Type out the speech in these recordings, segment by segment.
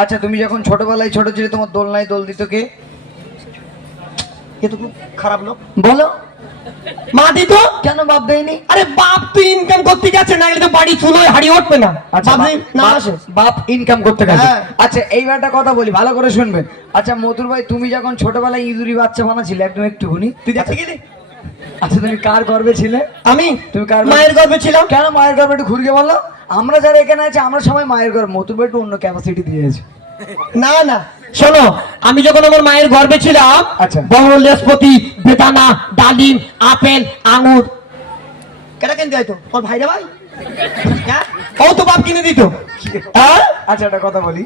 আচ্ছা তুমি যখন ছোটবেলায় ছোট ছিলে তোমার দোলনায় দোল দিত কে? এ তো খুব খারাপ লোক। বলো। মা দিত। কেন বাপ দেয়নি? আরে বাপ তো ইনকাম করতে গেছে, না গেলে তো বাড়ি চুলোয় হারিয়ে উঠবে না। আচ্ছা না আসে, বাপ ইনকাম করতে গেছে। হ্যাঁ। আচ্ছা এইবার একটা কথা বলি, ভালো করে শুনবেন। আচ্ছা মতুর ভাই, তুমি যখন ছোটবেলায় ইঁদুরি বাচ্চা বানাছিলে একদম একটুখানি, তুই দেখতে গেলি? আচ্ছা তুমি কার গর্বে ছিলে? আমি তুমি কার মায়ের গর্ভে ছিলাম। কেন মায়ের গর্বে? একটু ঘুরিয়ে বলো। আমরা যারা এখানে আছি আমরা সবাই মায়ের গর্ব, মতুর ভাই একটু অন্য ক্যাপাসিটি দিয়েছে। না না শোনো, আমি যখন আমার মায়ের গর্ভে ছিলাম, আচ্ছা। বড় লেসপতি, বেদানা, ডালিম, আপেল, আঙুর কেটা কিনতে হয়তো ওর ভাইরা ভাই, হ্যাঁ ও তো বাপ কিনে দিত। হ্যাঁ আচ্ছা একটা কথা বলি,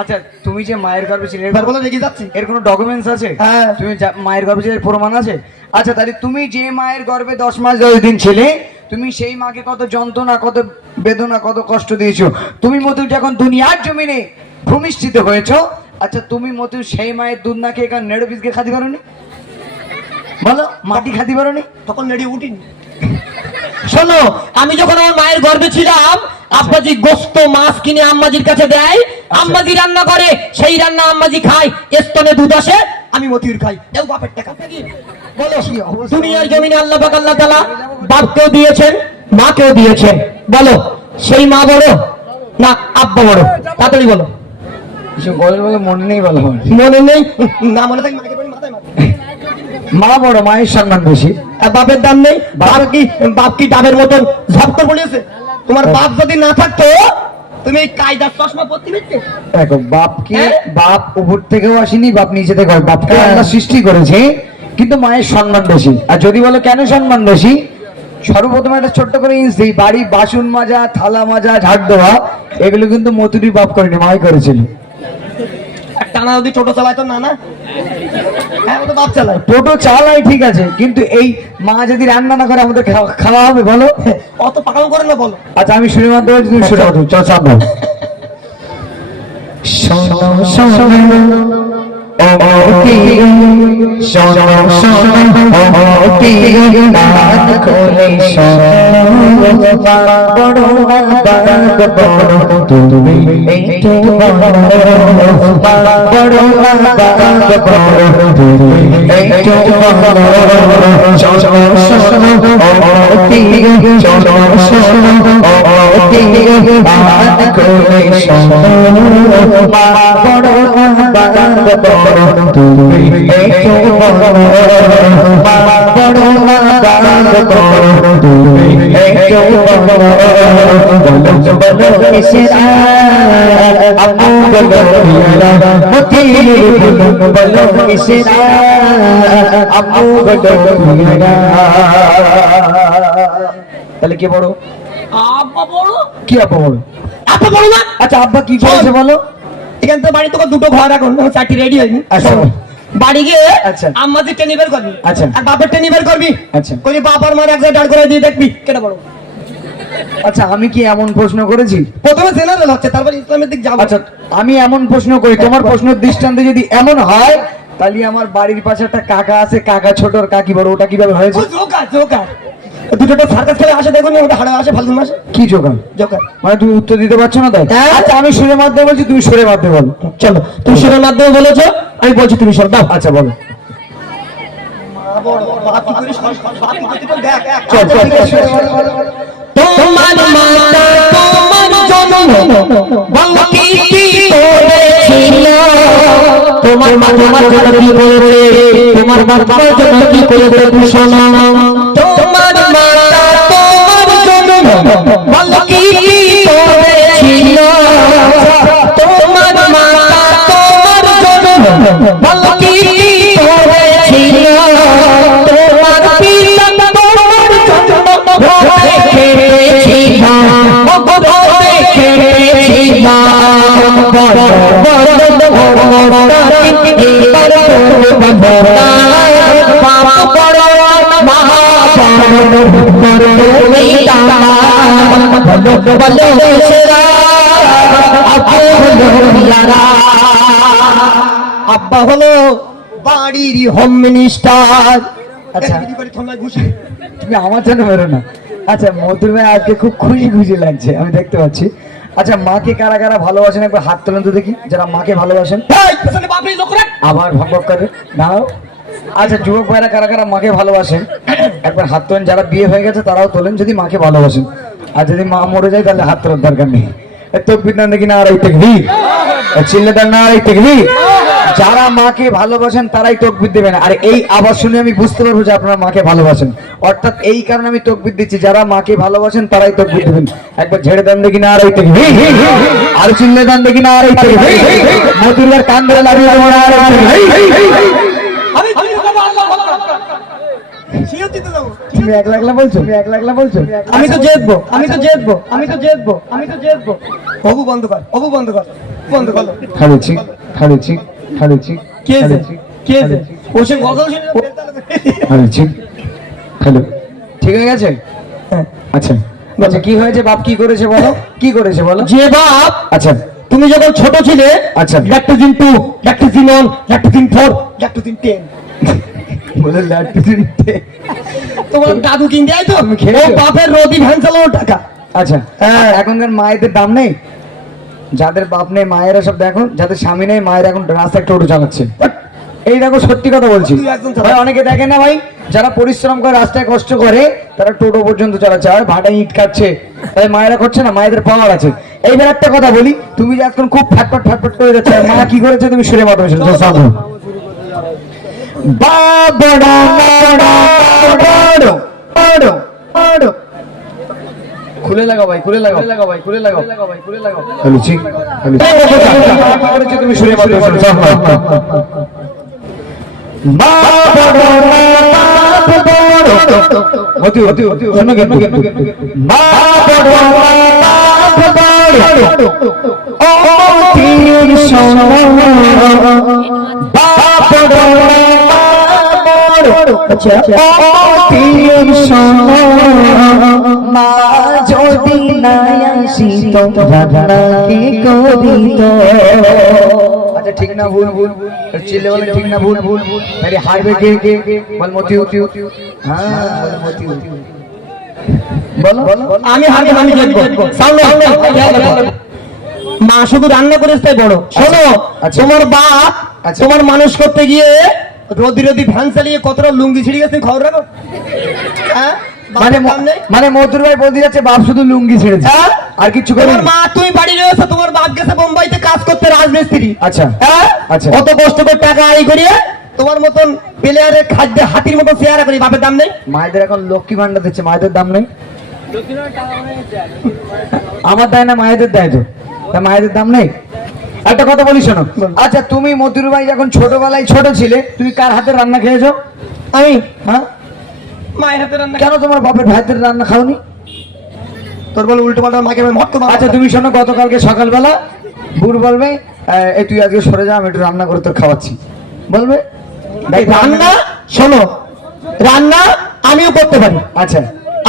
আচ্ছা তুমি যে মায়ের গর্ভে ছিলে এবার বলো রেগে যাচ্ছি। এর কোনো ডকুমেন্টস আছে? হ্যাঁ। তুমি মায়ের গর্ভে ছিলে প্রমাণ আছে? আচ্ছা তাহলে তুমি যে মায়ের গর্ভে 10 মাস 10 দিন ছিলে, তুমি সেই মাকে কত যন্ত্রণা, কত বেদনা, কত কষ্ট দিয়েছো। তুমি মতু যখন দুনিয়ার জমিনে ভূমিষ্ঠিত হয়েছো, আচ্ছা তুমি মতু সেই মায়ের দুধ না খেয়ে এখানে নেড়ে পিসকে খাতে পারোনি? বলো, মাটি খাতে পারোনি? তখন নেড়ে উঠিনি। শোনো, আমি যখন আমার মায়ের গর্ভে ছিলাম, আব্বাজি গোস্ত মাছ কিনে আম্মাজির কাছে দেয়, আম্মাজি রান্না করে, সেই রান্না আম্মাজি খায়, স্তনে দুধ আসে, আমি মতির খাই। এও বাপের টাকা। বলো দুনিয়ার জমিনে আল্লাহ পাক আল্লাহ তাআলা বাপকেও দিয়েছেন, মাকেও দিয়েছেন। বলো সেই মা বড় না আব্বা বড়? তাড়াতাড়ি বলো। এসব বলে বলে মনে নেই, বলো। মনে নেই? না মনে থাকে মাকে বলি মাথায় মাথা। মা বড়, মায়ের সম্মান বেশি। আর বাপের দাম নেই? বাপ কি ডাবের মতন ঝাপতে বলেছে? তোমার বাপ যদি না থাকতো তুমি এই কায়দার চশমা পরতে পেতে? দেখো বাপকে, হ্যাঁ? বাপ উপর থেকেও আসেনি, বাপ নিচে থেকে, বাপকে হ্যাঁ। আল্লাহ সৃষ্টি করেছে, কিন্তু মায়ের সম্মান বেশি। আর যদি বলো কেন সম্মান বেশি, সর্বপ্রথম একটা ছোট্ট করে ইঞ্চ দিই, বাড়ি বাসন মাজা, থালা মাজা, ঝাড় দেওয়া, এগুলো কিন্তু মতুরি বাপ করেনি, মাই করেছিল। টানা যদি টোটো চালায় তো না না, হ্যাঁ ও তো বাপ চালায়। টোটো চালাই ঠিক আছে, কিন্তু এই মা যদি রান্না না করে আমাদের খাওয়া হবে বলো? অত পাকাও করে না বলো। আচ্ছা আমি শুনে মানতে বলছি, তুমি শুনে মানতে চল চাপ দাও। শোনো শোনো ওকে, শোনো শোনো ওকে, কান খোলে শোনো, বড় বাগ বড় তুমি একটু বড়, বড় বাগ বড় তুমি একটু বড়, শোনো শোনো ওকে, শোনো শোনো ওকে, কান খোলে শোনো, বড় বাগ বড় তুমি একটু বড়, বড় বাগ বড় তুমি একটু বড়, বলো বলো কিসেরা আম্মু বলো হিয়ারা মতি, বলো কিসেরা আম্মু বলো হিয়ারা। তাহলে কে বড়? আব্বা বড়। কি আব্বা বড়? আব্বা বড় না? আচ্ছা আব্বা কি করেছে বলো? এখান থেকে বাড়ি তোকে দুটো ঘর, এখন চারটি রেডি হয়নি। আচ্ছা। বাড়ি গিয়ে আচ্ছা। আম্মাদের টেনে বের করবি, আচ্ছা। আর বাপের টেনে বের করবি। আচ্ছা। কই বাপ আর মার এক জায়গায় দাঁড় করে দিয়ে দেখবি কেটা বড়। আচ্ছা আমি কি এমন প্রশ্ন করেছি? প্রথমে জেনারেল হচ্ছে, তারপর ইসলামের দিক যাবো। আচ্ছা আমি এমন প্রশ্ন করি, তোমার প্রশ্নের দৃষ্টান্তে যদি এমন হয়, তাহলে আমার বাড়ির পাশে একটা কাকা আছে, কাকা ছোট আর কাকি বড়, ওটা কিভাবে হয়েছে? ও জোকার জোকার, দুটোটা সার্কাস খেলে আসে, দেখুন ওটা হাড়ে আসে ফালতু মাসে। কি জোগান? জোকার মানে তুমি উত্তর দিতে পারছো না তাই? হ্যাঁ। আচ্ছা আমি সুরের মাধ্যমে বলছি, তুমি সুরের মাধ্যমে বলো। চলো, তুমি সুরের মাধ্যমে বলেছো, আমি বলছি তুমি সব দাও। আচ্ছা বলো। চল, চল, চল, চল। তোমার মাতা তোমার জন্ম বলো কি কি করেছিল, তোমার মা তোমার জন্য কি করেছে, তোমার বাবা জন্য কি করেছে তুমি শোনো। তোমার মাতা তোমার জন্ম বলো কি কি করেছিল, তোমার মাতা তোমার জন্ম বলো কি কি করেছিল, তোমার পিতা তোমার জন্ম ভোগে খেটেছিল, ভোগে খেটেছিল, বড় বড় বড় এবার বড় বাবা বড় মা বড় বড় পিতা বলো বলো সেরা আব্বা হলো ইয়ারা। আব্বা হলো বাড়ির হোম মিনিস্টার। আচ্ছা তুমি আমার জন্য বেরো না। আচ্ছা মধুর ভাই আজকে খুব খুশি খুশি লাগছে, আমি দেখতে পাচ্ছি। আচ্ছা মাকে কারা কারা ভালোবাসেন একবার হাত তোলেন তো দেখি, যারা মাকে ভালোবাসেন। এই, পেছনে বাপরে লোক রাখ। আবার ভক করে দাঁড়াও। আচ্ছা যুবক ভাইরা কারা কারা মাকে ভালোবাসেন একবার হাত তোলেন, যারা বিয়ে হয়ে গেছে তারাও তোলেন যদি মাকে ভালোবাসেন। আর যদি মা মরে যায় তাহলে হাত তোলার দরকার নেই। তকবীর না দেখি না আর এই তাকবীর, চিল্লাদার না আর এই তাকবীর। যারা মাকে ভালোবাসেন তারাই তকবীর দেবেন। আর এই আওয়াজ শুনে আমি বুঝতে পারবো যে আপনারা মাকে ভালোবাসেন, অর্থাৎ এই কারণে আমি তকবীর দিচ্ছি, যারা মাকে ভালোবাসেন তারাই তকবীর দেবেন। একবার ঝেড়ে দেন দেখি না আর এই তাকবীর, আর চিল্লে দেন দেখি না আর এই তাকবীর, মধুরের কান ধরে লাগিয়ে দেবো না আর এই তাকবীর। আমি জিতবো, আল্লাহু আকবার। সেও জিতে যাবো। তুমি এক লাখলা বলছো, তুমি এক লাখলা বলছো। আমি তো জিতবো, আমি তো জিতবো, আমি তো জিতবো, আমি তো জিতবো। অবু বন্ধ কর, অবু বন্ধ কর, বন্ধ কর। হারেছি হারেছি হারেছি কে যে কে যে ওসে গজল শুনে হারেছি। হ্যালো, ঠিক হয়ে গেছে? হ্যাঁ। আচ্ছা আচ্ছা, কি হয়েছে বাপ, কি করেছে বলো, কি করেছে বলো। যে বাপ আচ্ছা তুমি যখন ছোট ছিলে, আচ্ছা। ল্যাকটোজিন 2, ল্যাকটোজিন 1, ল্যাকটোজিন 4, ল্যাকটোজিন 10 বলে লাড্ডু দিতে। তোমার দাদু কিনে দেয় তো, তুমি খেয়েছো? ও বাপের রোদি ভ্যান চালানোর টাকা। আচ্ছা হ্যাঁ, এখনকার মায়েদের দাম নেই, যাদের বাপ নেই মায়েরা সব দেখো, যাদের স্বামী নেই মায়েরা এখন রাস্তায় টোটো চালাচ্ছে। এই দেখো সত্যি কথা বলছি তুই একদম চালা। ভাই, অনেকে দেখে না ভাই, যারা পরিশ্রম করে রাস্তায় কষ্ট করে তারা টোটো পর্যন্ত চালাচ্ছে, আর ভাড়ায় ইট কাটছে, তাই মায়েরা করছে না, মায়েদের পাওয়ার আছে। এইবার একটা কথা বলি, তুমি যে এখন খুব ফ্যাটফট করে যাচ্ছে, আর মা কি করেছে তুমি সুরে মাধ্যমে শুনছো। খুলে লাগাও ভাই, খুলে লাগাও ভাই, খুলে লাগাও ভাই, খুলে লাগাও। হ্যালো ঠিক, হ্যালো কি করেছে তুমি সুরে মাধ্যমে শুনছো। হতি হতি হতি শোনো কেন মা যদি নাই আসিত ভাবনা কি করিত। আচ্ছা ঠিক না ভুল, ভুল চিল্লে বলে ঠিক না ভুল, ভুল আরে হারবে কে কে বল মতি উতি হ্যাঁ বল মতি উতি বলো আমি হারবো, আমি জিতবো। সাউন্ড মা শুধু রান্না করেছে তাই বড়। শোনো, আচ্ছা। তোমার বাপ আচ্ছা। তোমার মানুষ করতে গিয়ে রোদি রোদি ভ্যান চালিয়ে কতটা লুঙ্গি ছিঁড়ে গেছে খবর রাখো। হ্যাঁ মানে মানে মধুর ভাই বলতে যাচ্ছে বাপ শুধু লুঙ্গি ছেড়েছে হ্যাঁ? আর কিছু করে তোমার মা তুমি বাড়ি রয়েছে, তোমার বাপ গেছে বোম্বাইতে কাজ করতে রাজমিস্ত্রি। আচ্ছা হ্যাঁ? আচ্ছা। কত কষ্ট করে টাকা আয় করিয়ে তোমার মতন প্লেয়ারের খাদ্যে হাতির মতন চেয়ারা করি, বাপের দাম নেই। মায়েদের এখন লক্ষ্মী ভান্ডার দিচ্ছে, মায়েদের দাম নেই। আমার দেয় না, মায়েদের দেয় তো, তা মায়েদের দাম নেই। একটা কথা বলি শোনো, আচ্ছা তুমি মধুর ভাই যখন ছোটবেলায় ছোট ছিলে তুমি কার হাতে রান্না খেয়েছো? আমি হ্যাঁ, মায়ের হাতে রান্না। কেন তোমার বাপের ভাইদের রান্না খাওনি? তোর বলে উল্টো পাল্টা মাকে আমি মটকো। আচ্ছা তুমি শোনো, গতকালকে সকালবেলা বুড় বলবে এই তুই আজকে সরে যা, আমি একটু রান্না করে তোর খাওয়াচ্ছি, বলবে রান্না শোনো, রান্না আমিও করতে পারি। আচ্ছা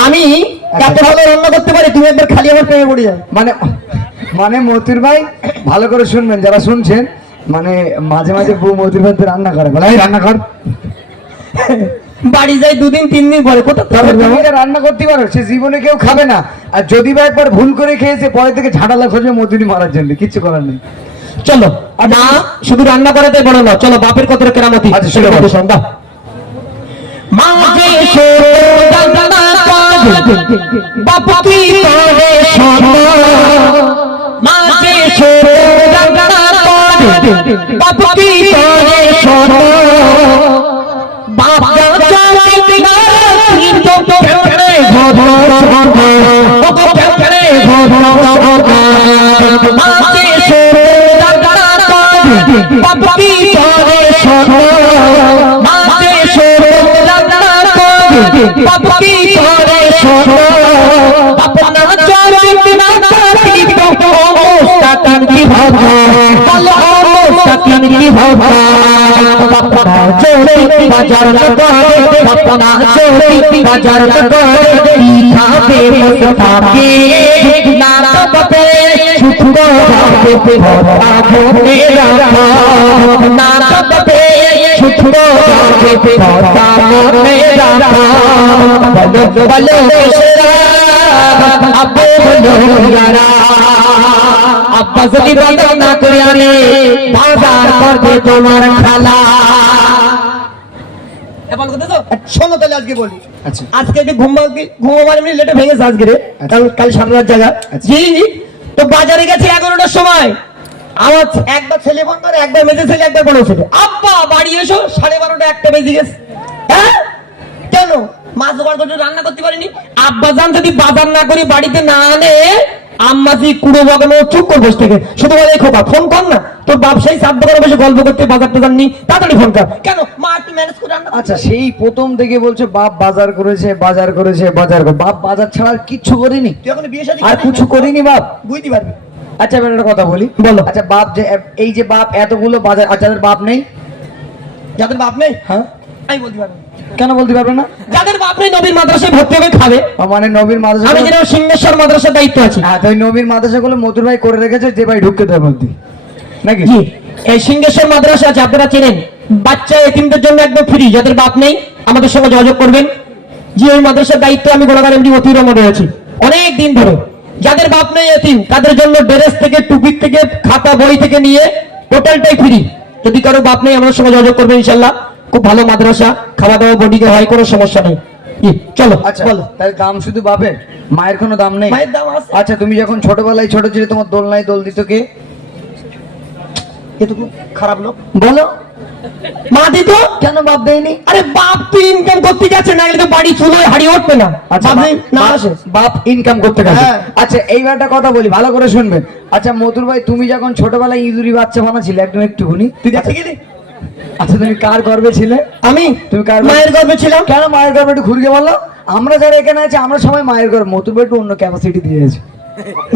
আমি এত ভালো রান্না করতে পারি, তুমি একবার খালি আমার প্রেমে পড়ে যাও। মানে মানে মতির ভাই ভালো করে শুনবেন, যারা শুনছেন, মানে মাঝে মাঝে বউ মতির ভাই রান্না করে, বলে এই রান্না কর। বাড়ি যাই 2 দিন 3 দিন পরে কোথাও তবে তুমি যা রান্না করতে পারো সে জীবনে কেউ খাবে না, আর যদি বা একবার ভুল করে খেয়েছে পরে থেকে ঝাঁটালা খোঁজবে মতিনি মারার জন্য, কিচ্ছু করার নেই। চলো মা শুধু রান্না করাতে বড় না, চলো বাপের কত কেরামতি। আচ্ছা, শুনে বলো। সন্ধ্যা মা যে রান্না করে বাপ কি করে শোনো, মা যে রান্না করে বাপ কি করে শোনো, বাপ জানি না কিন্তু কেমনে ঘোড়ো শোনো, ও কেমনে ঘোড়ো শোনো, মা যে রান্না করে বাপ কি করে শোনো, মা যে রান্না করে বাপ কি করে শোনো, বাপ না জানি না কিন্তু অবস্থা কি হবে, বলো অবস্থা কি হবে, বাপ না চলে বাজার করে, বাপ না চলে বাজার করে, খাবে থাকে নারা বাপে শুধু যাবে ভরা ভরে রাখা, নারা বাপে শুধু যাবে ভরা ভরে রাখা, বলো বলো আব্বে বলো ইয়ারা আব্বা যদি বাজার না করে আনে বাজার করবে তোমার খালা। এবার কথা তো শোনো তাহলে আজকে বলি। আচ্ছা আজকে একটু ঘুমাবার এমনি লেটে ভেঙেছে আজকে রে, কাল সারা রাত জায়গা। জি তো বাজারে গেছে 11টার সময়, আমার একবার ছেলে ফোন করে, একবার মেজে ছেলে, একবার বড় ছেলে, আব্বা বাড়ি এসো, 12:30 একটা বেজে গেছে। হ্যাঁ কেন মাছ জোগাড় করতে রান্না করতে পারিনি? আব্বা জান যদি বাজার না করে বাড়িতে না আনে আম্মাজি কুড়ো বাগানো চুপ করে বসে থেকে শুধু বলে খোকা ফোন কর না, তোর ব্যবসায়ী সাধ্য করে বসে গল্প করতে বাজার টাজার নি, তাড়াতাড়ি ফোন কর। কেন মা একটু ম্যানেজ করে রান্না। আচ্ছা সেই প্রথম থেকে বলছে বাপ বাজার করেছে বাজার করেছে বাজার করে, বাপ বাজার ছাড়া আর কিচ্ছু করিনি? তুই এখন বিয়ে শাদী আর কিছু করিনি বাপ? বুঝতে পারবি। আচ্ছা এবার একটা কথা বলি, বলো। আচ্ছা বাপ যে এই যে বাপ এতগুলো বাজার, আচ্ছা যাদের বাপ নেই, যাদের বাপ নেই হ্যাঁ আমি বলতে পারবো না। কেন বলতে পারবে না? যাদের বাপ নেই নবীর মাদ্রাসায় ভর্তি হবে খাবে। মানে নবীর মাদ্রাসা, আমি যেন সিংহেশ্বর মাদ্রাসার দায়িত্ব আছি। হ্যাঁ তো ওই নবীর মাদ্রাসা গুলো মধুর ভাই করে রেখেছে যে ভাই ঢুকতে দেয় বলতে নাকি? জি এই সিংহেশ্বর মাদ্রাসা আছে, আপনারা চেনেন, বাচ্চা এতিমদের জন্য একদম ফ্রি, যাদের বাপ নেই আমাদের সঙ্গে যোগাযোগ করবেন। জি ওই মাদ্রাসার দায়িত্ব আমি গোলাঘাট এমডি মতিউর রহমান রয়েছি অনেক দিন ধরে। যাদের বাপ নেই এতিম তাদের জন্য ড্রেস থেকে টুপি থেকে খাতা বই থেকে নিয়ে টোটালটাই ফ্রি। যদি কারো বাপ নেই আমাদের সঙ্গে যোগাযোগ করবেন ইনশাল্লাহ। খুব ভালো মাদ্রাসা, খাওয়া দাওয়া বডিকে হয়, কোনো সমস্যা নেই। চলো আচ্ছা বলো। তাহলে দাম শুধু বাপের, মায়ের কোনো দাম নেই? মায়ের দাম আছে। আচ্ছা তুমি যখন ছোটবেলায় ছোট ছিলে তোমার দোলনায় দোল দিত কে? এ তো খুব খারাপ লোক। বলো মা দিত। কেন বাপ দেয়নি? আরে বাপ তুই ইনকাম করতে গেছে না, গেলে তো বাড়ি চুলোয় হাড়ি উঠবে না। আচ্ছা বাপ নেই, না বাপ- আসে। বাপ ইনকাম করতে গেছে। হ্যাঁ। আচ্ছা এইবার একটা কথা বলি, ভালো করে শুনবেন। আচ্ছা মধুর ভাই তুমি যখন ছোটবেলায় ইঁদুরি বাচ্চা বানাছিলে একদম একটুখানি, তুই দেখতে গেলি? আচ্ছা তুমি কার গর্বে ছিলে? আমি তুমি কার গর্বে? মায়ের গর্ভে ছিলাম। কেন মায়ের গর্বে? একটু ঘুরিয়ে বলো। আমরা যারা এখানে আছি আমরা সবাই মায়ের গর্বে, মধুর ভাই একটু অন্য ক্যাপাসিটি দিয়েছে।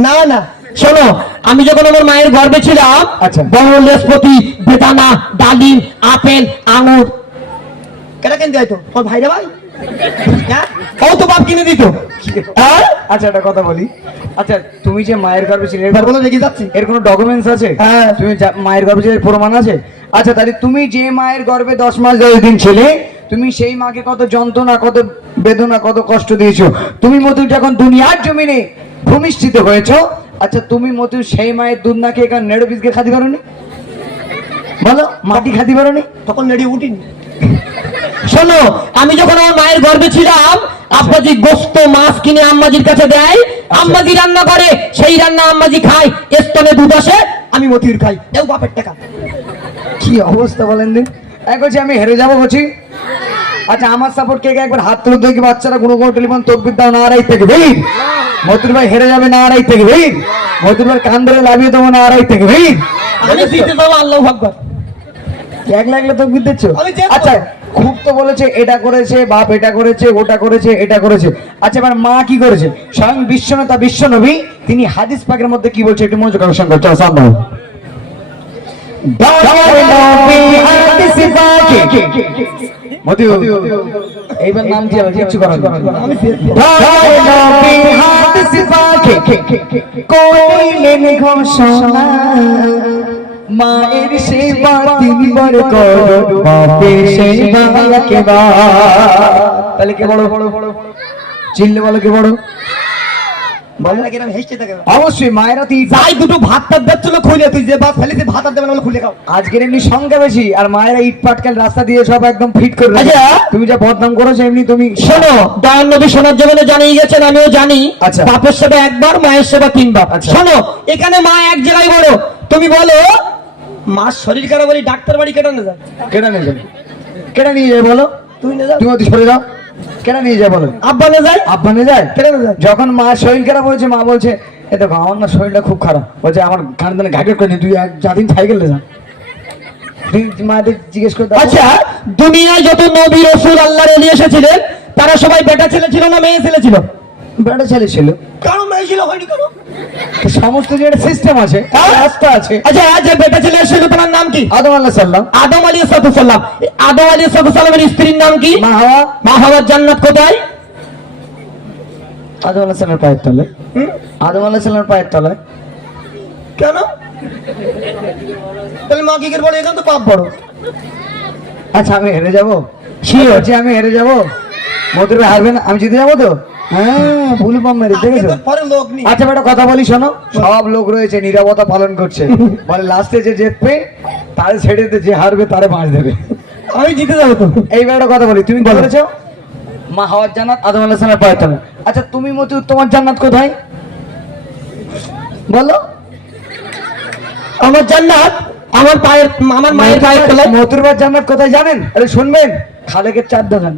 না না শোনো, আমি যখন আমার মায়ের গর্ভে ছিলাম, আচ্ছা। বড় লেসপতি, বেদানা, ডালিম, আপেল, আঙুর কেটা কিনতে হয়তো তোর ভাইরা ভাই, হ্যাঁ ও তো বাপ কিনে দিত। হ্যাঁ আচ্ছা একটা কথা বলি, আচ্ছা তুমি যে মায়ের গর্ভে ছিলে এবার বলো দেখি যাচ্ছি। এর কোনো ডকুমেন্টস আছে? হ্যাঁ। তুমি মায়ের গর্ভে ছিলে এর প্রমাণ আছে? আচ্ছা তাহলে তুমি যে মায়ের গর্ভে 10 মাস 10 দিন ছিলে, তুমি সেই মাকে কত যন্ত্রণা কত বেদনা কত কষ্ট দিয়েছো। তুমি মধু যখন দুনিয়ার জমিনে ভূমিষ্ঠিত হয়েছো, আচ্ছা তুমি মধু সেই মায়ের দুধ না খেয়ে এখানে নেড়ো পিসকে খাতে পারোনি? বলো মাটি খাতে পারোনি? তখন নেড়ে উঠিনি। শোনো আমি যখন আমার মায়ের গর্ভে ছিলাম, আব্বাজি গোস্ত মাছ কিনে আম্মাজির কাছে দেয়, আম্মাজি রান্না করে, সেই রান্না আম্মাজি খায়, স্তনে দুধ আসে, আমি মতিউর খাই, এও বাপের টাকা। কি অবস্থা বলেন দিন। এক বলছি আমি হেরে যাবো বলছি। আচ্ছা আমার সাপোর্ট কে কে একবার হাত তুলে দেখি, বাচ্চারা কোনো কোনো টেলিফোন তকবির দাও না আড়াই থেকে ভিড়। মতুর ভাই হেরে যাবে না আড়াই থেকে ভিড়। মতুর ভাই কান ধরে লাভিয়ে দেবো না আড়াই থেকে ভিড়। আমি জিতে যাবো, আল্লাহু আকবার। এক লাগলে তকবির দিচ্ছ? আমি জিতবো। আচ্ছা খুব তো বলেছে এটা করেছে বাপ, এটা করেছে ওটা করেছে এটা করেছে। আচ্ছা এবার মা কি করেছে? স্বয়ং বিশ্বনেতা বিশ্বনবী তিনি হাদিস পাকের মধ্যে কি বলছে একটু মনোযোগ আকর্ষণ করছে। সামনে এইবার নাম কি হবে? কিচ্ছু করার নেই। মায়ের সেবা তিনবার করো, বাপের সেবা একবার। তাহলে কে বড়? চিল্লে বলো কে বড়? অবশ্যই মায়েরা তুই যাই দুটো ভাত টাত দিচ্ছিল খুলে, তুই যে ভাত ফেলেছিস ভাত আর দেবে না বলে খুলে খাও। আজকের এমনি সংখ্যা বেশি, আর মায়েরা ইট পাটকেল রাস্তা দিয়ে সব একদম ফিট করে রাখে। আচ্ছা। তুমি যা বদনাম করেছো এমনি তুমি শোনো দয়াল নবী সোনার জীবনে জানিয়ে গেছেন, আমিও জানি। আচ্ছা। বাপের সেবা একবার, মায়ের সেবা 3 বার। আচ্ছা। শোনো এখানে মা এক জায়গায় বড়, তুমি বলো মার শরীর খারাপ বলি ডাক্তার বাড়ি কেটে নিয়ে যায়। কেটা নিয়ে যাবে? কেটা নিয়ে যায় বলো? তুই নিয়ে যাও। তুমি অতি সরে যাও। কেটা নিয়ে যায় বলো? আব্বা নিয়ে যায়। আব্বা নিয়ে যায়? কেটে নিয়ে যায়। যখন মা শরীর খারাপ হয়েছে মা বলছে এ দেখো আমার না শরীরটা খুব খারাপ, বলছে আমার ঘাড় ধরে ঘাটের করে নি, তুই এক যাদিন সাইকেলে যা। তুই মাদের জিজ্ঞেস করে দেখো। আচ্ছা দুনিয়ায় যত নবী রাসূল আল্লাহর ওলি এসেছিলেন তারা সবাই বেটা ছেলে ছিল না মেয়ে ছেলে ছিল? বেটা ছেলে ছিল। কারণ মেয়ে ছিল হয়নি কেন? সমস্ত যে একটা সিস্টেম আছে, রাস্তা আছে। আচ্ছা যে বেটা ছেলে এসেছিল তার নাম কি? আদম আলাইহিস সালাম। আদম আলাইহিস সালাম। আদম আলাইহিস সালামের স্ত্রীর নাম কি? মা হাওয়া। মা হাওয়ার জান্নাত কোথায়? আদম আলাইহিস সালামের পায়ের তলায়। আদম আলাইহিস সালামের পায়ের তলায়। কেন? তাহলে মা কি করে বলে এখান তো পাপ বড়? আচ্ছা আমি হেরে যাবো? শিওর যে আমি হেরে যাবো? মধুর ভাই হারবে না? আমি জিতে যাবো তো? হ্যাঁ ভুল পাম মেরে দেখেছো? পরে লোক নেই। আচ্ছা বেটা কথা বলি শোনো, সব লোক রয়েছে নীরবতা পালন করছে, বলে লাস্টে যে জিতবে তারে ছেড়ে দে, যে হারবে তারে বাঁচ দেবে। আমি জিতে যাবো তো। এইবার একটা কথা বলি, তুমি কি বলেছো? মা হওয়ার জান্নাত আদম আলাইহিস সালামের পায়ের তলায়। আচ্ছা তুমি মতি তোমার জান্নাত কোথায় বলো? আমার জান্নাত আমার মায়ের পায়ের তলায়। মতুরবার জান্নাত কোথায় জানেন? আরে শুনবেন, খালেকের চার দোকান।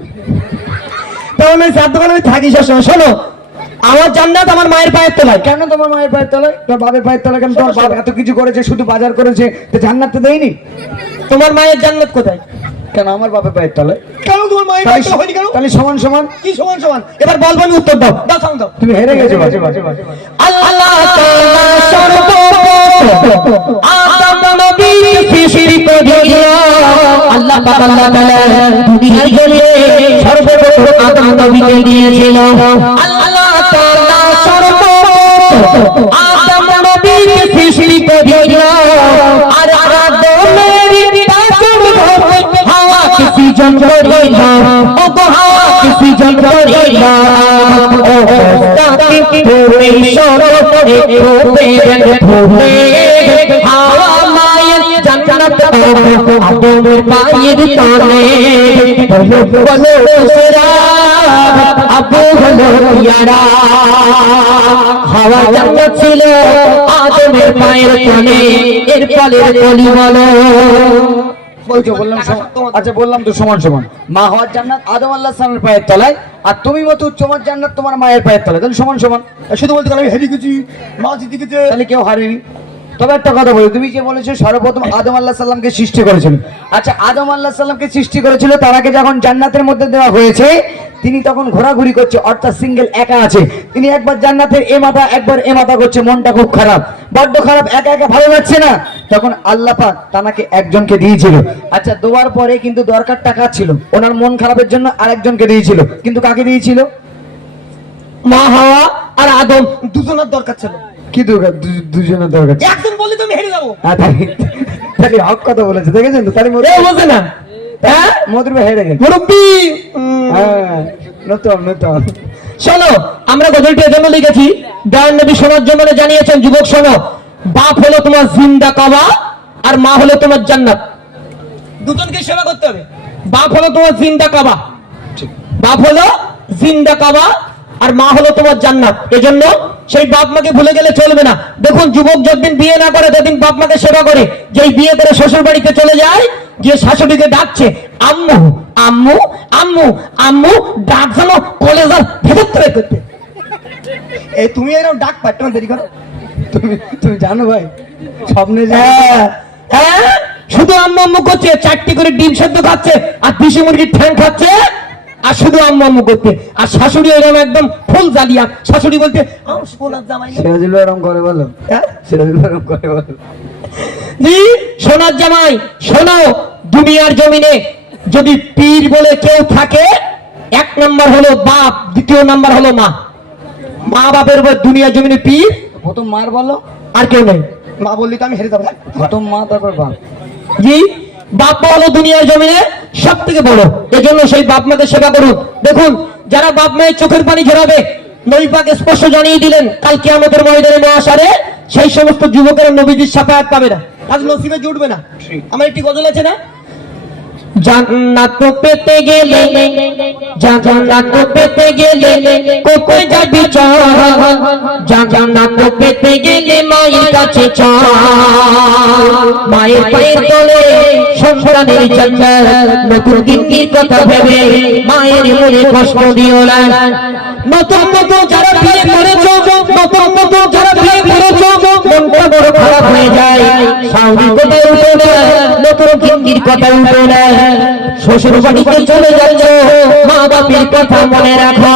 তাহলে চার দোকানে আমি থাকি সবসময়। শোনো, আমার জান্নাত আমার মায়ের পায়ের তলায়। কেন তোমার মায়ের পায়ের তলায়? তোমার বাবার পায়ের তলায় কেন? তোমার বাবা এত কিছু করেছে, শুধু বাজার করেছে, তো জান্নাত তো দেয়নি? তোমার মায়ের জান্নাত কোথায়? কেন আমার বাবার পায়ের তলায়? কেন তোমার মায়ের তাহলে বাচ্চা হয়নি কেন? তাহলে সমান সমান। কি সমান সমান? এবার বলবো, আমি উত্তর দাও। দাও সাউন্ড দাও। তুমি হেরে গেছো। আল্লাহ তাআলা সর্বপ্রথম আদম নবীর সৃষ্টি করিয়া, আল্লাহ তাআলা দুনিয়ার জমিনে সর্বপ্রথম আদম নবীকে দিয়েছিল। আল্লাহ তাআলা সর্বপ্রথম আদম নবীর সৃষ্টি করিয়া, আর আদমের পাথর ধরে হাওয়া কিসি জন করিলা, ও গো হাওয়া কিসি জন করিলা, ও তাকে তুমি সরপরে রূপের ধরে হাওয়া মায়ের জান্নাত আদমের পায়ের তলে, বলো বলো সেরা আবু হলো ইয়ারা, হাওয়া জান্নাত ছিল আদমের পায়ের তলে, এর ফলের কলি বলো। বলছো বললাম আচ্ছা বললাম তো সমান সমান। মা হওয়ার জান্নাত আদম আলাইহিস সালামের পায়ের তলায়, আর তুমি মতো তোমার জান্নাত তোমার মায়ের পায়ের তলায়, তাহলে সমান সমান। শুধু বলতে আমি হেরে গেছি, মা জিতে গেছে। তাহলে কেউ হারেনি। তবে একটা কথা বলি, তুমি যে বলেছো সর্বপ্রথম আদম আলাইহিস সালামকে সৃষ্টি করেছিল। আচ্ছা আদম আলাইহিস সালামকে সৃষ্টি করেছিল, তার আগে যখন জান্নাতের মধ্যে দেওয়া হয়েছে, তিনি তখন ঘোরাঘুরি করছে, অর্থাৎ সিঙ্গেল একা আছে। তিনি একবার জান্নাতের এ মাথা একবার এ মাথা করছে, মনটা খুব খারাপ, বড্ড খারাপ, একা একা ভালো লাগছে না। তখন আল্লাহ পাক তাকে একজনকে দিয়েছিল। আচ্ছা দেওয়ার পরে কিন্তু দরকার টাকা ছিল, ওনার মন খারাপের জন্য আরেকজনকে দিয়েছিল, কিন্তু কাকে দিয়েছিল? মা হাওয়া আর আদম দুজনের দরকার ছিল। কি দরকার? দুজনের দরকার ছিল। একজন বললে তুমি হেরে যাবো। হ্যাঁ, তাহলে হক কথা বলেছে, দেখেছেন তো? তাহলে এ বোঝে না, হ্যাঁ মধুর ভাই হেরে গেছে। মুরব্বি। হ্যাঁ নতুন নতুন। শোনো, আমরা গজলটি এজন্য লিখেছি, দয়াল নবী শোনার জন্য জানিয়েছেন, যুবক শোনো, বাপ হলো তোমার জিন্দা কাবা আর মা হলো তোমার জান্নাত। দুজনকে সেবা করতে হবে। বাপ হলো তোমার জিন্দা কাবা, বাপ হলো জিন্দা কাবা আর মা হলো তোমার জান্নাত। এজন্য সেই বাপ মাকে ভুলে গেলে চলবে না। দেখুন, যুবক যতদিন বিয়ে না করে ততদিন বাপ মাকে সেবা করে। যেই বিয়ে করে শ্বশুর বাড়িতে চলে যায়, গিয়ে শাশুড়িকে ডাকছে আম্মু আম্মু আম্মু আম্মু, ডাক যেন কলেজার ভেতর থেকে করতে। এই তুমি এরকম ডাক পাচ্ছ না, দেরি করো। তুমি তুমি জানো ভাই, স্বপ্নে যে হ্যাঁ, হ্যাঁ, শুধু আম্মু আম্মু করছে, 4টি করে ডিম সেদ্ধ খাচ্ছে আর দেশি মুরগির ঠ্যাং খাচ্ছে, আর শুধু আম্মু আম্মু করতে। আর শাশুড়ি এরকম একদম ফুল জালিয়া, শাশুড়ি বলতে আমার সোনার জামাই না। সিরাজুল এরকম করে বলো, হ্যাঁ? সিরাজুল এরকম করে বলো। জি, সোনার জামাই শোনো, দুনিয়ার জমিনে যদি পীর বলে কেউ থাকে, 1 নাম্বার হলো বাপ, 2 নাম্বার হলো মা। মা বাপের উপর দুনিয়ার জমিনে পীর প্রথম মার বলো, আর কেউ নেই। মা বললি তো আমি হেরে যাবো। প্রথম মা তারপর বাপ। জি, বাপ মা হলো দুনিয়ার জমিনে সব থেকে বড়। এজন্য সেই বাপ মাকে সেবা করুন। দেখুন, যারা বাপ মায়ের চোখের পানি ঝরাবে, নবী পাক স্পষ্ট জানিয়ে দিলেন, কাল কিয়ামতের ময়দানে মহাশারে সেই সমস্ত যুবকেরা নবীজির শাফায়াত পাবে না, আজ নসিবে জুটবে না। আমার একটি গজল আছে না, জান্নাত পেতে গেলে, জান্নাত পেতে গেলে কোথায় যাবি চল, জান্নাত পেতে গেলে মায়ের কাছে চল, মায়ের পায়ের তলে সন্তানের জান্নাত। নতুন দিনের কথা ভেবে মায়ের মনে কষ্ট দিও না। নতুন নতুন যারা বিয়ে করেছো, নতুন নতুন যারা বিয়ে করেছো, মনটা বড় খারাপ হয়ে যায়, স্বামীর কথা উঠে না, নতুন দিনের কথা উঠে না, শ্বশুর বাড়িতে চলে যাচ্ছ, মা বাপের কথা মনে রাখো।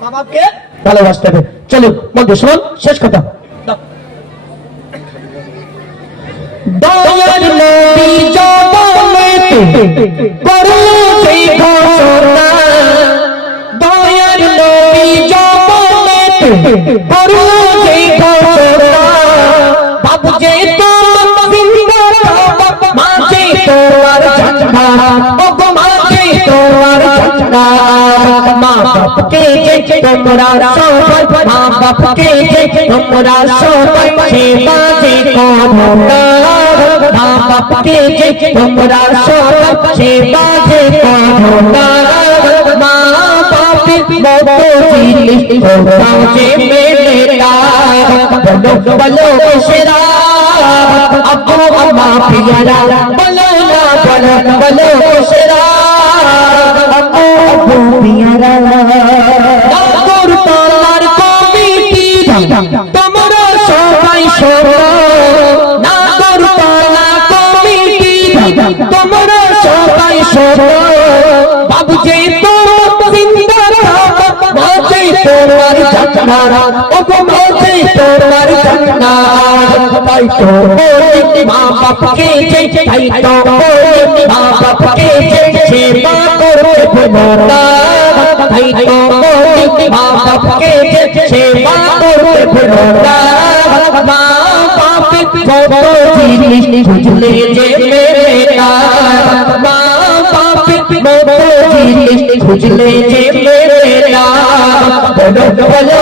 মা বাপকে ভালোবাসতে হবে। চলুন বন্ধু, শুনুন শেষ কথা। দয়াল নবী জবানেতে করলো সেই ঘোষণা, দয়াল নবী জবানেতে করলো সেই ঘোষণা, বাবু যে তোমার জিন্দাবাদ, মাঝে তোমার ঝান্ডা, ও গো মাঝে তোমার ঝান্ডা। মা বাপকে যে তোমরা সবাই মা বাপকে যে তোমরা সবাই সেবা যে করো না মা বাপকে যে তোমরা সবাই সেবা যে করো না মা বাপের মতো জিনিস কোথাও যে মেলে না বলো বলো সেরা আব্বু আম্মা পিয়ারা বলো না বলো বলো সেরা আব্বু আব্বু পিয়ারা নাগরতলার কমিটি তোমরা সবাই শোনো নাগরতলা কমিটি তোমরা সবাই শোনো বাবু যে তোমার জিন্দার মাঝে তোমার জান্নাত ও গো মাঝে তোমার জান্নাত তাই তো বলি মা বাপকে যে তাই তো বলি মা বাপকে যে সেবা করতে ভুলো না তাই তো বলি মা বাপকে যে সেবা করতে ভুলো না মা বাপের কত জিনিস বুঝলে যে মেলে না মা বাপের কত জিনিস বুঝলে যে মেলে না বলো বলো